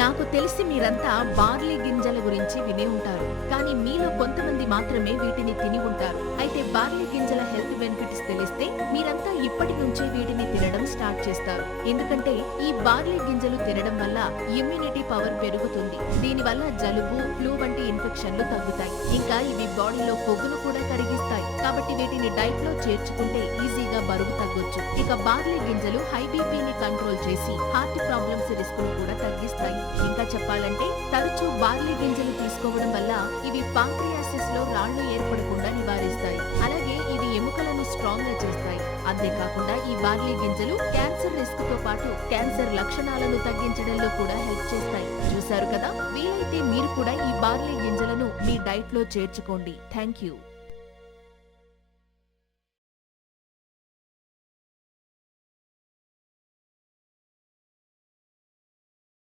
నాకు తెలిసి మీరంతా బార్లీ గింజల గురించి వినే ఉంటారు, కానీ మీలో కొంతమంది మాత్రమే వీటిని తిని ఉంటారు. అయితే బార్లీ గింజల హెల్త్ బెనిఫిట్స్ తెలిస్తే మీరంతా ఇప్పటి నుంచే వీటిని తినడం స్టార్ట్ చేస్తారు. ఎందుకంటే ఈ బార్లీ గింజలు తినడం వల్ల ఇమ్యూనిటీ పవర్ పెరుగుతుంది. దీనివల్ల జలుబు, ఫ్లూ వంటి ఇన్ఫెక్షన్లు తగ్గుతాయి. ఇంకా ఇవి బాడీలో కొవ్వును కూడా కరిగిస్తాయి. కాబట్టి వీటిని డైట్ లో చేర్చుకుంటే ఈజీగా బరువు తగ్గొచ్చు. ఇక బార్లీ గింజలు హై బీపీని కంట్రోల్ చేసి హార్ట్ ప్రాబ్లమ్స్ రిస్క్ ను కూడా తగ్గిస్తాయి. ఇంకా చెప్పాలంటే తరచూ బార్లీ గింజలు తీసుకోవడం వల్ల ఇవి పాంక్రియాసిస్ లో రాళ్లు ఏర్పడకుండా నివారిస్తాయి. అలాగే ఇవి ఎముకలను స్ట్రాంగ్ గా చేస్తాయి. అంతేకాకుండా ఈ బార్లీ గింజలు క్యాన్సర్ రిస్క్ తో పాటు క్యాన్సర్ లక్షణాలను తగ్గించడంలో కూడా హెల్ప్ చేస్తాయి. చూశారు కదా, వీలైతే మీరు కూడా ఈ బార్లీ గింజలను మీ డైట్ లో చేర్చుకోండి. Thank you.